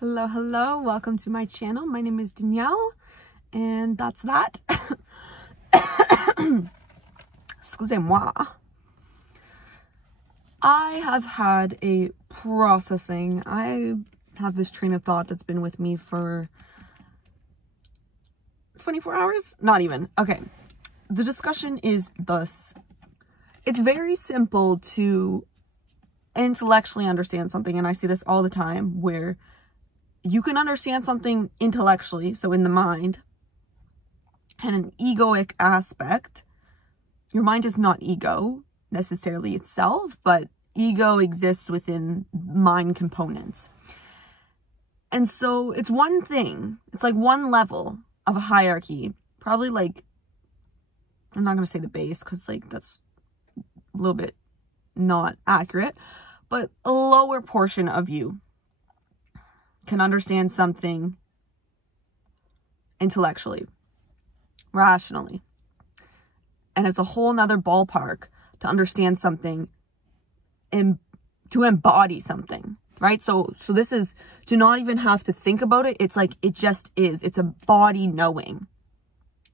Hello, welcome to my channel. My name is Danielle, and that's that. Excusez-moi. I have had a processing. I have this train of thought that's been with me for 24 hours? Not even. Okay. The discussion is thus. It's very simple to intellectually understand something, and I see this all the time, where you can understand something intellectually, so in the mind, and an egoic aspect. Your mind is not ego necessarily itself, but ego exists within mind components. And so it's one thing, it's like one level of a hierarchy, probably like, I'm not going to say the base because like that's a little bit not accurate, but a lower portion of you can understand something intellectually, rationally. And it's a whole nother ballpark to understand something and to embody something, right? So this is to not even have to think about it. It's like, it just is. It's a body knowing,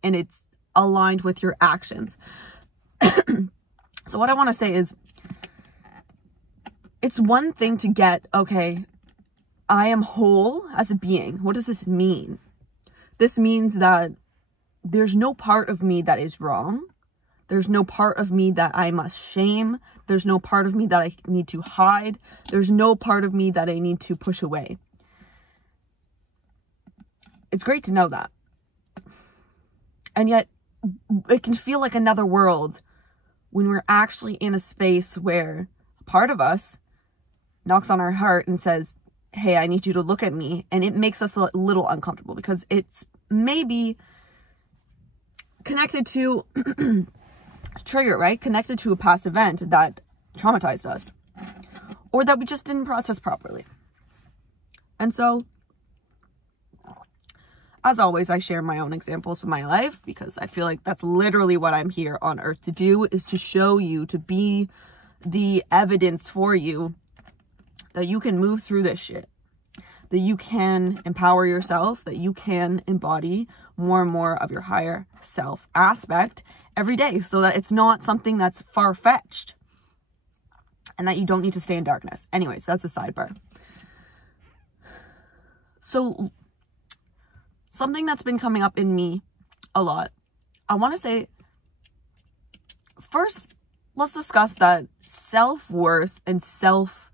and it's aligned with your actions. So what I want to say is, it's one thing to get, okay, I am whole as a being. What does this mean? This means that there's no part of me that is wrong. There's no part of me that I must shame. There's no part of me that I need to hide. There's no part of me that I need to push away. It's great to know that. And yet, it can feel like another world when we're actually in a space where a part of us knocks on our heart and says, hey, I need you to look at me. And it makes us a little uncomfortable because it's maybe connected to trigger, right? Connected to a past event that traumatized us, or that we just didn't process properly. And so, as always, I share my own examples of my life because I feel like that's literally what I'm here on earth to do, is to show you, to be the evidence for you that you can move through this shit, that you can empower yourself, that you can embody more and more of your higher self aspect every day, so that it's not something that's far-fetched and that you don't need to stay in darkness. Anyways, that's a sidebar. So something that's been coming up in me a lot, I want to say, first, let's discuss that self-worth and self-respect,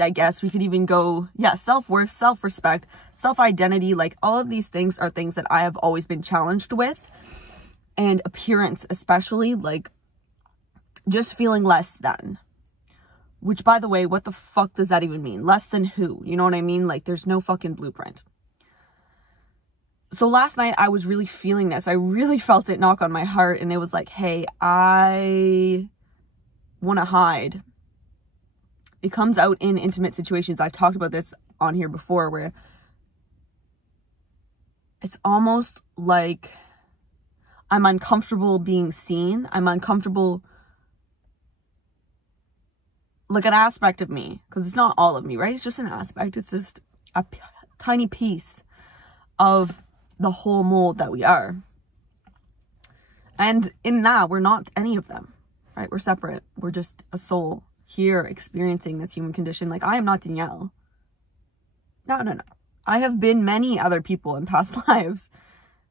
I guess. We could even go, yeah, self-worth, self-respect, self-identity, like all of these things are things that I have always been challenged with. And appearance, especially, like just feeling less than. Which, by the way, what the fuck does that even mean? Less than who? You know what I mean? Like, there's no fucking blueprint. So last night, I was really feeling this. I really felt it knock on my heart. And it was like, hey, I want to hide. It comes out in intimate situations. I've talked about this on here before, where it's almost like I'm uncomfortable being seen. I'm uncomfortable, like an aspect of me, because it's not all of me, right? It's just an aspect. It's just a tiny piece of the whole mold that we are. And in that, we're not any of them, right? We're separate. We're just a soul here experiencing this human condition. Like, I am not Danielle. No. I have been many other people in past lives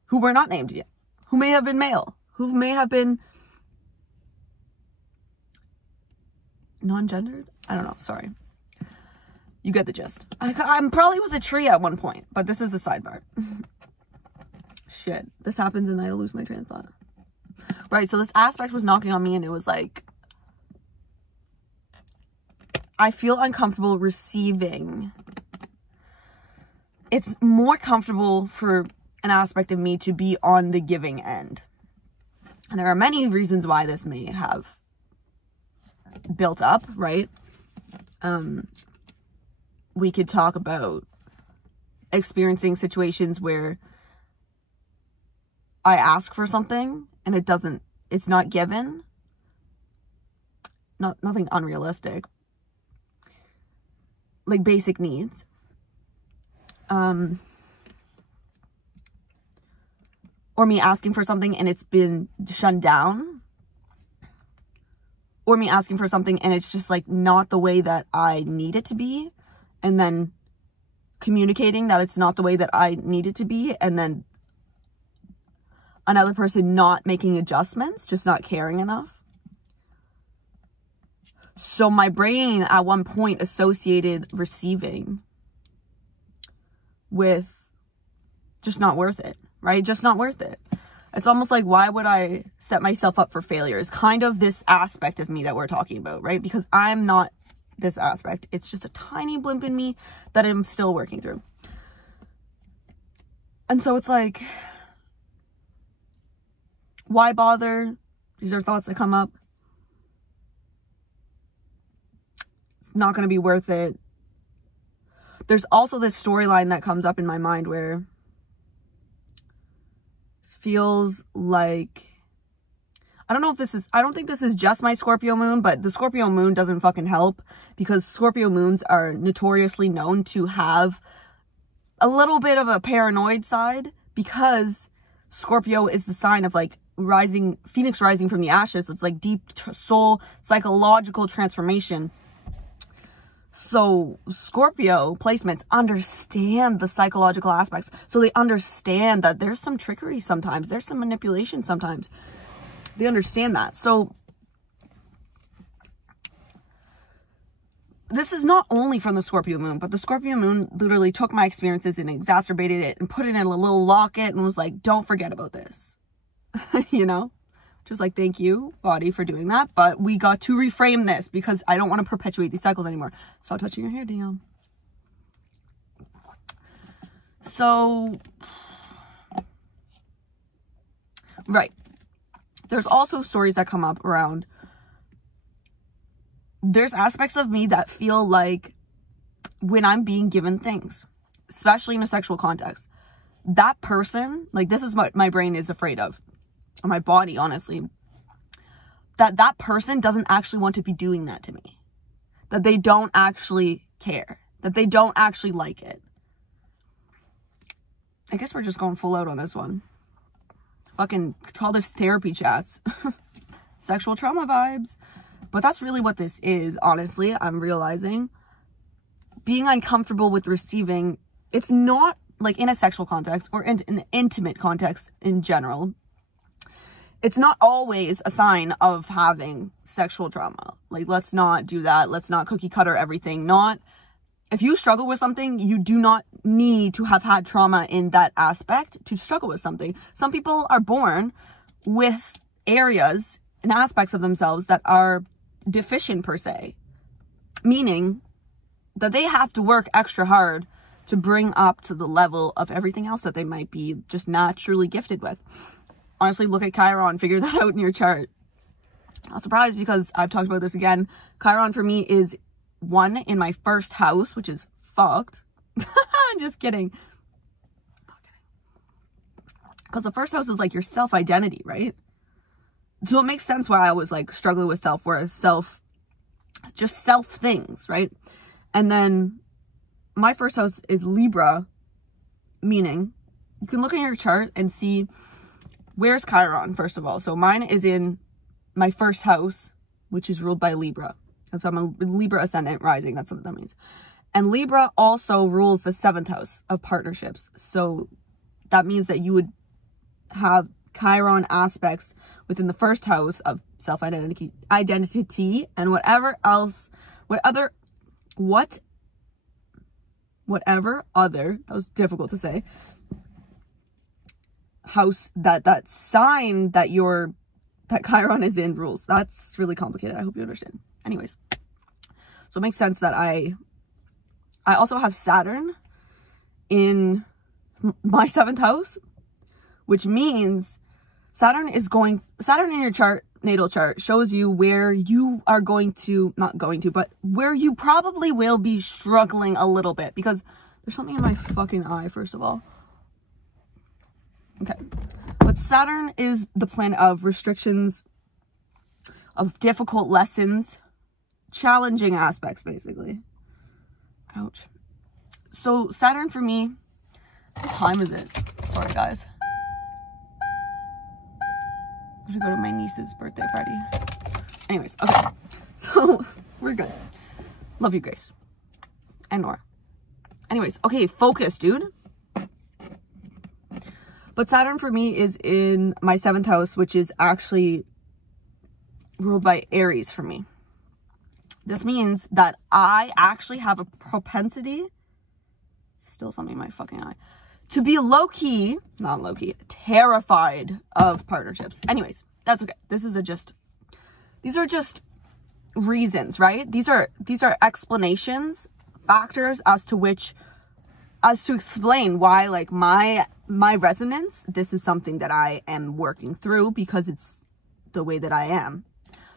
who were not named yet, who may have been male, who may have been non-gendered. I don't know. Sorry. You get the gist. I probably was a tree at one point, but this is a sidebar. Shit. This happens and I lose my train of thought. Right. So this aspect was knocking on me, and it was like, I feel uncomfortable receiving. It's more comfortable for an aspect of me to be on the giving end. And there are many reasons why this may have built up, right? We could talk about experiencing situations where I ask for something and it's not given. Nothing unrealistic. like basic needs. Or me asking for something and it's been shunned down. Or me asking for something and it's just like not the way that I need it to be. And then communicating that it's not the way that I need it to be. And then another person not making adjustments, just not caring enough. So my brain at one point associated receiving with just not worth it, right? Just not worth it. It's almost like, why would I set myself up for failure? It's kind of this aspect of me that we're talking about, right? Because I'm not this aspect. It's just a tiny blimp in me that I'm still working through. And so it's like, why bother? These are thoughts that come up. It's not going to be worth it. There's also this storyline that comes up in my mind where feels like, I don't know if this is, I don't think this is just my Scorpio moon, but the Scorpio moon doesn't fucking help, because Scorpio moons are notoriously known to have a little bit of a paranoid side, because Scorpio is the sign of like rising, phoenix rising from the ashes. It's like deep soul, psychological transformation. So Scorpio placements understand the psychological aspects. So they understand that there's some trickery sometimes. There's some manipulation sometimes. They understand that. So this is not only from the Scorpio moon, but the Scorpio moon literally took my experiences and exacerbated it and put it in a little locket and was like, don't forget about this. You know? Just like, thank you, body, for doing that. But we got to reframe this because I don't want to perpetuate these cycles anymore. Stop touching your hair, Danielle. So, right. There's also stories that come up around, there's aspects of me that feel like when I'm being given things, especially in a sexual context, that person, like this is what my brain is afraid of. Or my body, honestly, that person doesn't actually want to be doing that to me, that they don't actually care, that they don't actually like it. I guess we're just going full out on this one. Fucking call this therapy chats. Sexual trauma vibes. But that's really what this is, honestly. I'm realizing being uncomfortable with receiving, it's not like in a sexual context or in an intimate context in general. It's not always a sign of having sexual trauma. Like, let's not do that. Let's not cookie cutter everything. If you struggle with something, you do not need to have had trauma in that aspect to struggle with something. Some people are born with areas and aspects of themselves that are deficient per se, meaning that they have to work extra hard to bring up to the level of everything else that they might be just naturally gifted with. Honestly, look at Chiron, figure that out in your chart. Not surprised, because I've talked about this again. Chiron for me is 1 in my first house, which is fucked. I'm just kidding. I'm not kidding. Because the first house is like your self-identity, right? So it makes sense why I was like struggling with self-worth, just self things, right? And then my first house is Libra, meaning you can look at your chart and see where's Chiron, first of all. So mine is in my first house, which is ruled by Libra. And so I'm a Libra ascendant rising. That's what that means. And Libra also rules the 7th house of partnerships. So that means that you would have Chiron aspects within the first house of self-identity, and whatever else, whatever other, that was difficult to say, house that sign that Chiron is in rules. That's really complicated. I hope you understand. Anyways, so it makes sense that I also have Saturn in my 7th house, which means Saturn in your chart, natal chart, shows you where you are but where you probably will be struggling a little bit, because there's something in my fucking eye, first of all. Okay. But Saturn is the planet of restrictions, of difficult lessons, challenging aspects, basically. Ouch. So Saturn for me, what time is it? Sorry guys. I'm gonna go to my niece's birthday party. Anyways, okay. So we're good. Love you, Grace. And Nora. Anyways, okay, focus, dude. But Saturn for me is in my 7th house, which is actually ruled by Aries for me. This means that I actually have a propensity, still something in my fucking eye, to be low-key, not low-key, terrified of partnerships. Anyways, that's okay. This is these are just reasons, right? These are explanations, factors as to explain why, like, my resonance, this is something that I am working through because it's the way that I am,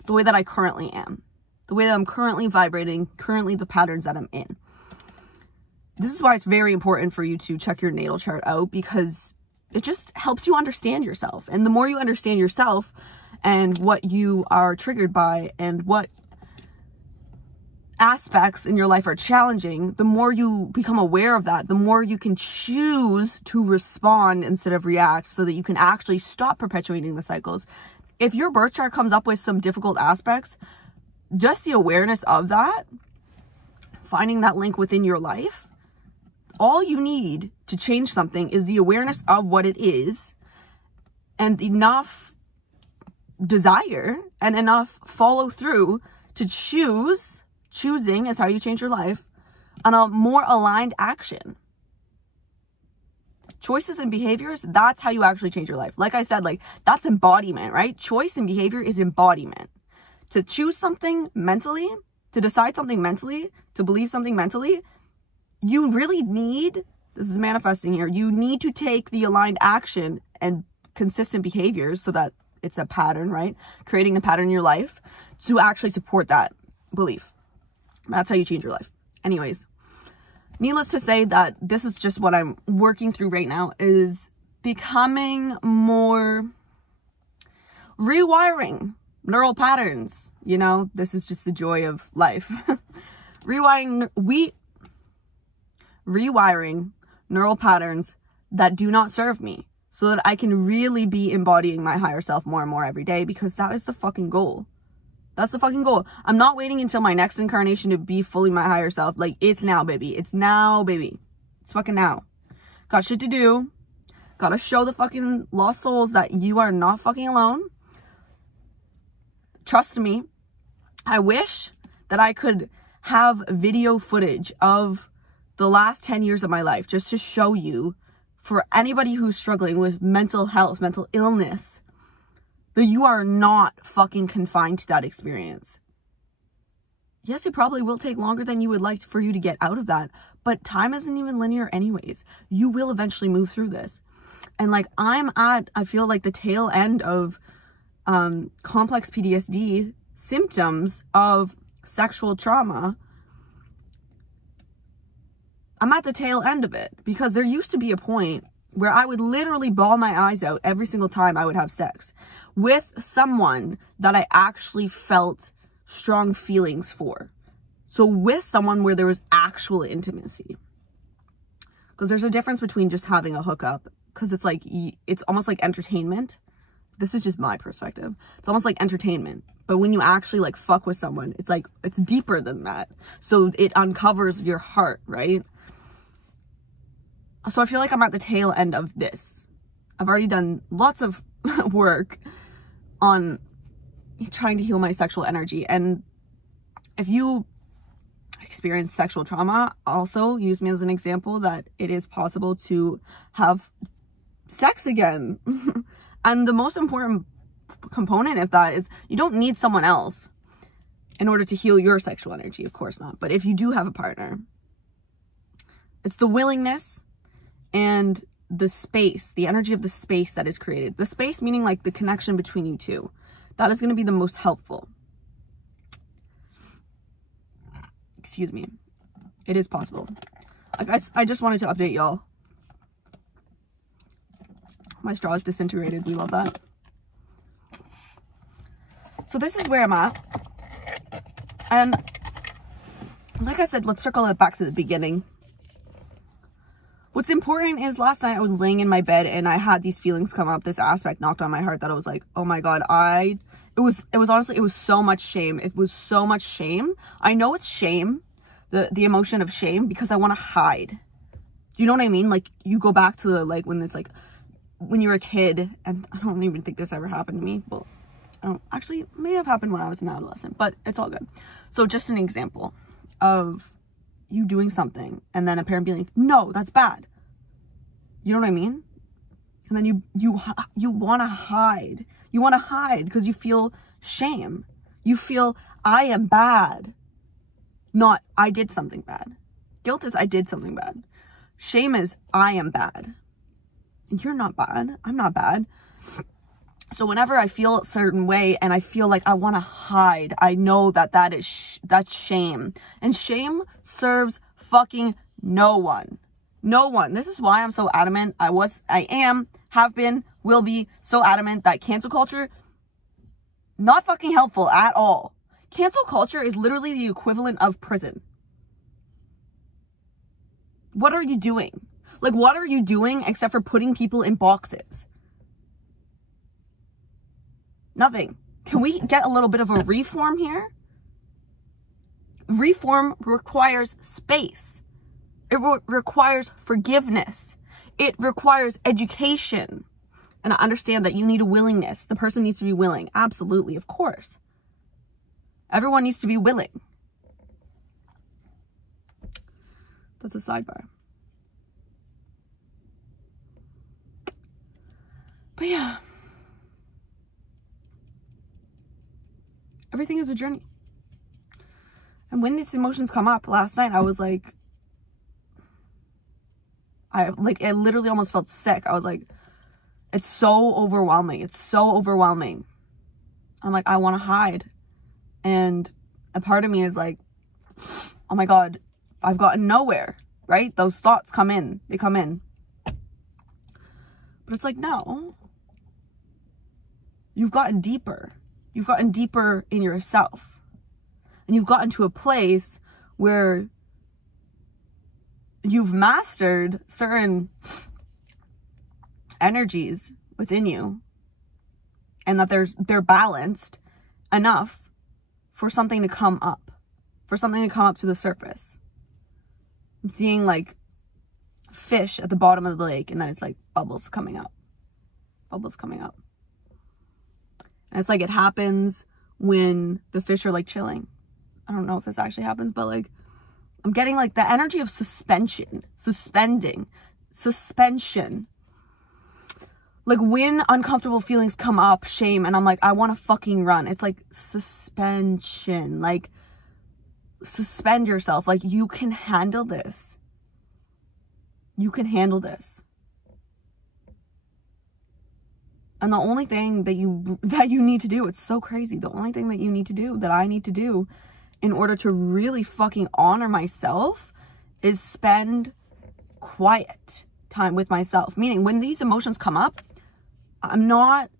the way that I currently am, the way that I'm currently vibrating, currently the patterns that I'm in. This is why it's very important for you to check your natal chart out, because it just helps you understand yourself. And the more you understand yourself and what you are triggered by and what aspects in your life are challenging, the more you become aware of that, the more you can choose to respond instead of react, so that you can actually stop perpetuating the cycles. If your birth chart comes up with some difficult aspects, just the awareness of that, finding that link within your life, all you need to change something is the awareness of what it is, and enough desire and enough follow through to choose. Choosing is how you change your life on a more aligned action. Choices and behaviors, that's how you actually change your life. Like I said, like, that's embodiment, right? Choice and behavior is embodiment. To choose something mentally, to decide something mentally, to believe something mentally, you really need, this is manifesting here, you need to take the aligned action and consistent behaviors so that it's a pattern, right? Creating the pattern in your life to actually support that belief. That's how you change your life. Anyways, needless to say that this is just what I'm working through right now, is becoming more rewiring neural patterns. You know, this is just the joy of life. Rewiring neural patterns that do not serve me, so that I can really be embodying my higher self more and more every day, because that is the fucking goal. That's the fucking goal. I'm not waiting until my next incarnation to be fully my higher self. Like, it's now, baby. It's now, baby. It's fucking now. Got shit to do. Gotta show the fucking lost souls that you are not fucking alone. Trust me. I wish that I could have video footage of the last 10 years of my life just to show you, for anybody who's struggling with mental health, mental illness, that you are not fucking confined to that experience. Yes, it probably will take longer than you would like for you to get out of that, but time isn't even linear anyways. You will eventually move through this. And like, I feel like the tail end of complex PTSD, symptoms of sexual trauma. I'm at the tail end of it, because there used to be a point where I would literally bawl my eyes out every single time I would have sex with someone that I actually felt strong feelings for. So with someone where there was actual intimacy. Because there's a difference between just having a hookup, because it's like, it's almost like entertainment. This is just my perspective. It's almost like entertainment. But when you actually like fuck with someone, it's like, it's deeper than that. So it uncovers your heart, right? So I feel like I'm at the tail end of this. I've already done lots of work on trying to heal my sexual energy. And if you experience sexual trauma, also use me as an example that it is possible to have sex again. And the most important component of that is you don't need someone else in order to heal your sexual energy. Of course not. But if you do have a partner, it's the willingness and the space, the energy of the space that is created. The space meaning like the connection between you two. That is going to be the most helpful. Excuse me. It is possible. Like I just wanted to update y'all. My straw is disintegrated. We love that. So this is where I'm at. And like I said, let's circle it back to the beginning. What's important is last night I was laying in my bed and I had these feelings come up, this aspect knocked on my heart that I was like, oh my God, it was honestly, it was so much shame. It was so much shame. I know it's shame, the emotion of shame, because I want to hide. Do you know what I mean? Like, you go back to the, like, when it's like, when you're a kid, and I don't even think this ever happened to me. Well, actually, it may have happened when I was an adolescent, but it's all good. So just an example of you doing something and then a parent being like, no, that's bad. You know what I mean? And then you want to hide. You want to hide because you feel shame. You feel I am bad. Not I did something bad. Guilt is I did something bad. Shame is I am bad. And you're not bad. I'm not bad. So whenever I feel a certain way and I feel like I want to hide, I know that that's shame. And shame serves fucking no one. No one. This is why I'm so adamant. Have been, will be so adamant that cancel culture, not fucking helpful at all. Cancel culture is literally the equivalent of prison. What are you doing? Like, what are you doing except for putting people in boxes? Nothing. Can we get a little bit of a reform here? Reform requires space. It requires forgiveness. It requires education. And I understand that you need a willingness. The person needs to be willing. Absolutely, of course. Everyone needs to be willing. That's a sidebar. But yeah. Everything is a journey. And when these emotions come up last night, I was like, it literally almost felt sick. I was like, it's so overwhelming. It's so overwhelming. I'm like, I want to hide. And a part of me is like, oh my God, I've gotten nowhere, right? Those thoughts come in. They come in. But it's like, no. You've gotten deeper. You've gotten deeper in yourself. And you've gotten to a place where you've mastered certain energies within you. And that they're balanced enough for something to come up. For something to come up to the surface. I'm seeing like fish at the bottom of the lake, and then it's like bubbles coming up. Bubbles coming up. And it's like it happens when the fish are like chilling. I don't know if this actually happens, but like I'm getting like the energy of suspension. Suspension. Like when uncomfortable feelings come up, shame, and I'm like, I want to fucking run. It's like suspension. Like suspend yourself. Like you can handle this. You can handle this. And the only thing that you need to do, it's so crazy. The only thing that you need to do, that I need to do in order to really fucking honor myself is spend quiet time with myself. Meaning when these emotions come up, I'm not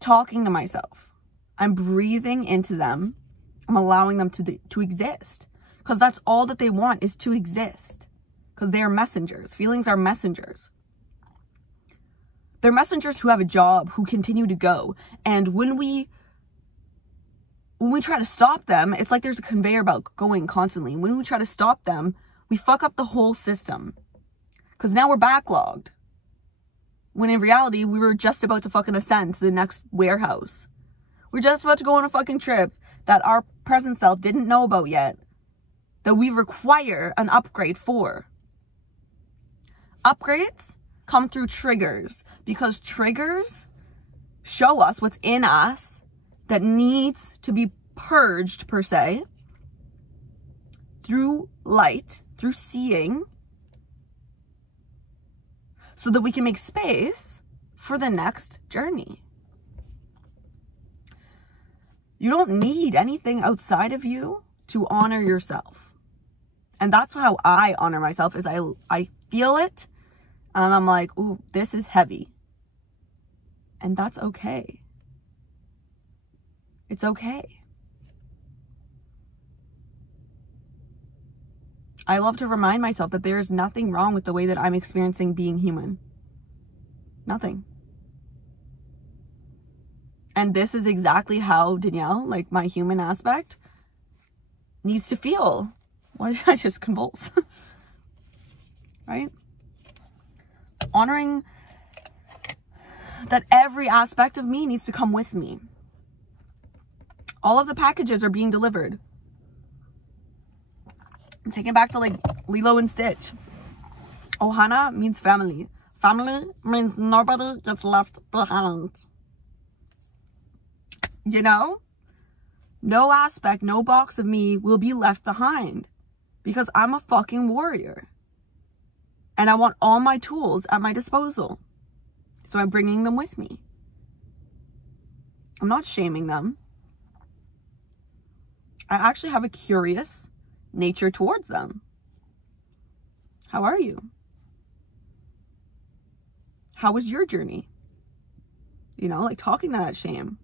talking to myself. I'm breathing into them. I'm allowing them to exist. Because that's all that they want, is to exist. Because they are messengers. Feelings are messengers. They're messengers who have a job, who continue to go. And when we try to stop them, it's like there's a conveyor belt going constantly. When we try to stop them, we fuck up the whole system. Because now we're backlogged. When in reality, we were just about to fucking ascend to the next warehouse. We're just about to go on a fucking trip that our present self didn't know about yet. That we require an upgrade for. Upgrades come through triggers. Because triggers show us what's in us that needs to be purged, per se, through light, through seeing, so that we can make space for the next journey. You don't need anything outside of you to honor yourself. And that's how I honor myself, is I feel it, and I'm like, ooh, this is heavy. And that's okay. It's okay. I love to remind myself that there is nothing wrong with the way that I'm experiencing being human. Nothing. And this is exactly how Danielle, like my human aspect, needs to feel. Why did I just convulse? Right? Honoring that every aspect of me needs to come with me. All of the packages are being delivered. I'm taking it back to like Lilo and Stitch. Ohana means family. Family means nobody gets left behind. You know? No aspect, no box of me will be left behind. Because I'm a fucking warrior. And I want all my tools at my disposal. So I'm bringing them with me. I'm not shaming them. I actually have a curious nature towards them. How are you? How was your journey? You know, like talking to that shame.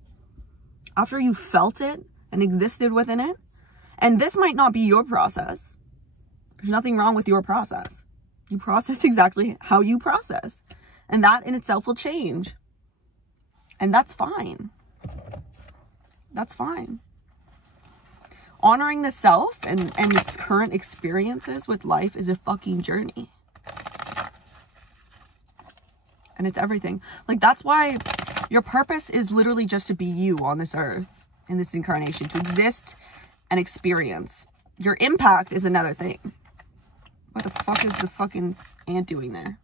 After you felt it and existed within it. And this might not be your process. There's nothing wrong with your process. You process exactly how you process. And that in itself will change. And that's fine. That's fine. Honoring the self and its current experiences with life is a fucking journey. And it's everything. Like, that's why your purpose is literally just to be you on this earth, in this incarnation, to exist and experience. Your impact is another thing. What the fuck is the fucking ant doing there?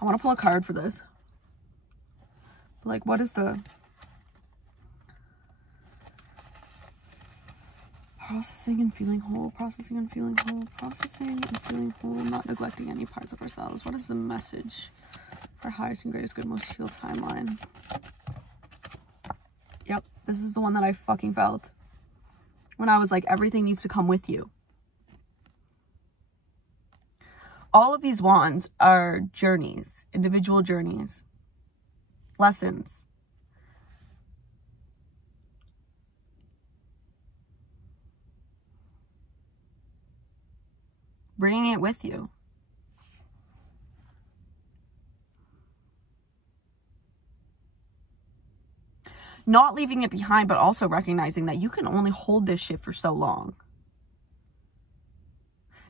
I want to pull a card for this. Like, what is the... Processing and feeling whole, processing and feeling whole, processing and feeling whole, not neglecting any parts of ourselves. What is the message for highest and greatest good most healed timeline? Yep, this is the one that I fucking felt. When I was like, everything needs to come with you. All of these wands are journeys, individual journeys, lessons. Bringing it with you. Not leaving it behind, but also recognizing that you can only hold this shit for so long.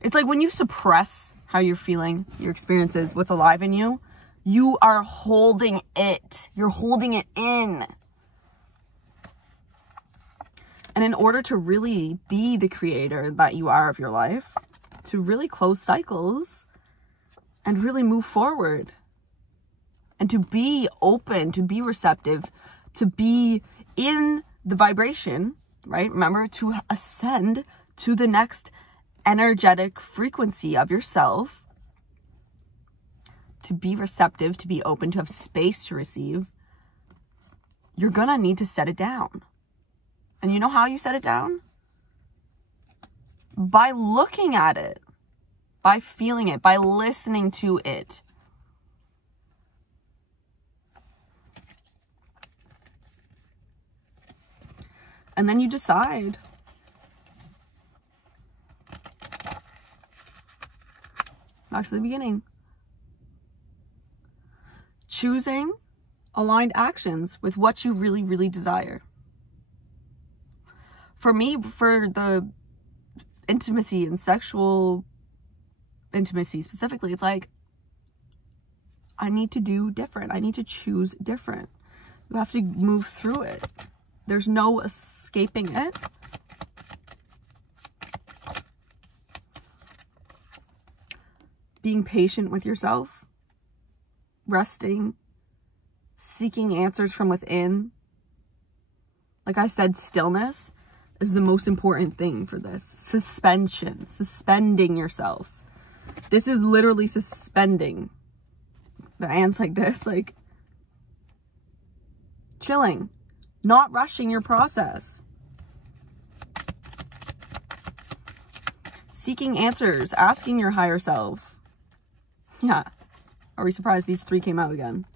It's like when you suppress how you're feeling, your experiences, what's alive in you, you are holding it. You're holding it in. And in order to really be the creator that you are of your life, to really close cycles and really move forward and to be open, to be receptive, to be in the vibration, right? Remember, to ascend to the next energetic frequency of yourself, to be receptive, to be open, to have space to receive, you're gonna need to set it down. And you know how you set it down? By looking at it, by feeling it, by listening to it. And then you decide. Back to the beginning. Choosing aligned actions with what you really, really desire. For me, for the intimacy and sexual intimacy specifically, it's like, I need to do different. I need to choose different. You have to move through it. There's no escaping it. Being patient with yourself, resting, seeking answers from within. Like I said, stillness is the most important thing for this. Suspension, suspending yourself. This is literally suspending. The ant's like this, like chilling, not rushing your process. seeking answers, asking your higher self. Yeah. Are we surprised these 3 came out again?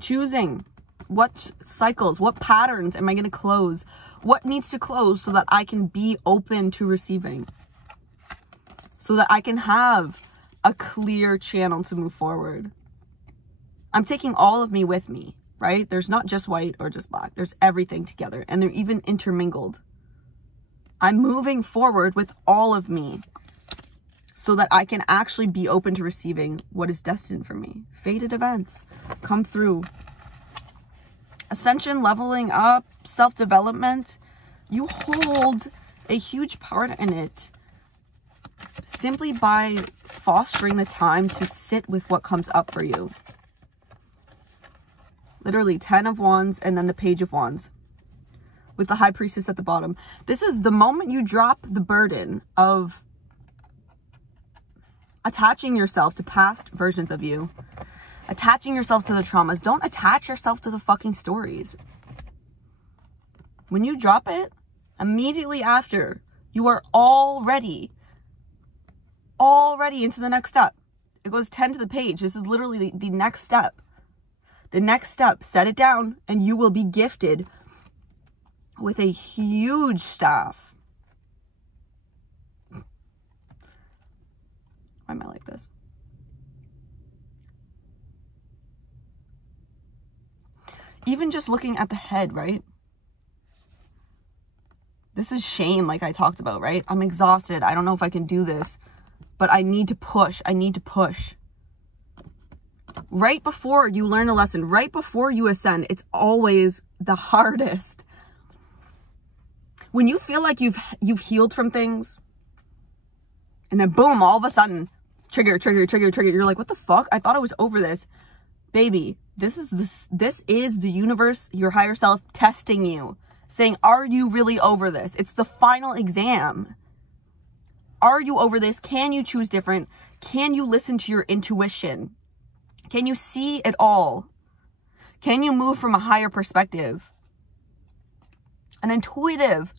Choosing what cycles, what patterns am I going to close? What needs to close so that I can be open to receiving? So that I can have a clear channel to move forward. I'm taking all of me with me, right? There's not just white or just black. There's everything together, and they're even intermingled. I'm moving forward with all of me so that I can actually be open to receiving what is destined for me. Fated events come through. Ascension, leveling up, self-development. You hold a huge part in it simply by fostering the time to sit with what comes up for you. Literally 10 of Wands and then the Page of Wands with the High Priestess at the bottom. This is the moment you drop the burden of attaching yourself to past versions of you, attaching yourself to the traumas. Don't attach yourself to the fucking stories. When you drop it, immediately after, you are already into the next step. It goes 10 to the Page. This is literally the next step. The next step, set it down, and you will be gifted with a huge staff. Why am I like this? Even just looking at the head, right? This is shame, like I talked about, right? I'm exhausted. I don't know if I can do this, but I need to push. I need to push. Right before you learn a lesson, right before you ascend, it's always the hardest. When you feel like you've healed from things, and then boom, all of a sudden, trigger. You're like, what the fuck? I thought I was over this. Baby, this is the universe, your higher self testing you, saying, are you really over this? It's the final exam. Are you over this? Can you choose different? Can you listen to your intuition? Can you see it all? Can you move from a higher perspective? An intuitive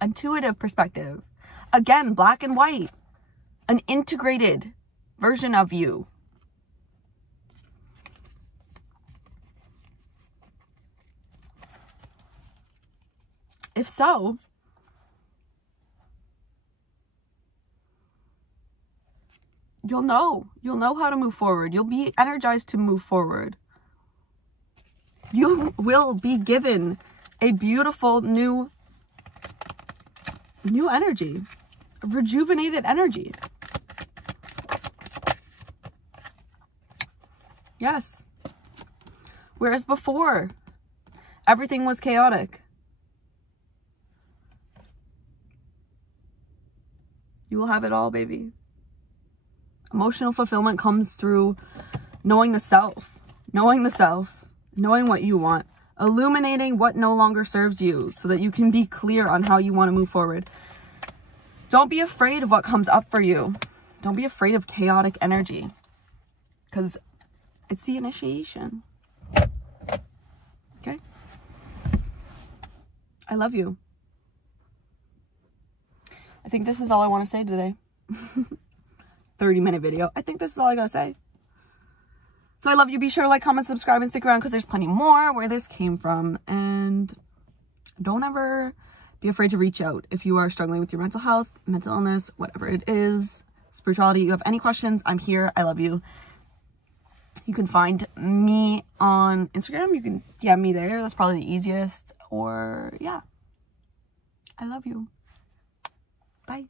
perspective. Again, black and white. An integrated version of you. If so, you'll know how to move forward. You'll be energized to move forward. You will be given a beautiful new energy, a rejuvenated energy. Yes. Whereas before, everything was chaotic. You will have it all, baby. Emotional fulfillment comes through knowing the self, knowing what you want, illuminating what no longer serves you so that you can be clear on how you want to move forward. Don't be afraid of what comes up for you. Don't be afraid of chaotic energy, because it's the initiation. Okay? I love you. I think this is all I want to say today. 30-minute video. I think this is all I gotta say. So I love you. Be sure to like, comment, subscribe, and stick around because there's plenty more where this came from. And don't ever be afraid to reach out if you are struggling with your mental health, mental illness, whatever it is, spirituality. You have any questions, I'm here. I love you. You can find me on Instagram. You can DM me there. That's probably the easiest. Or yeah. I love you. Bye.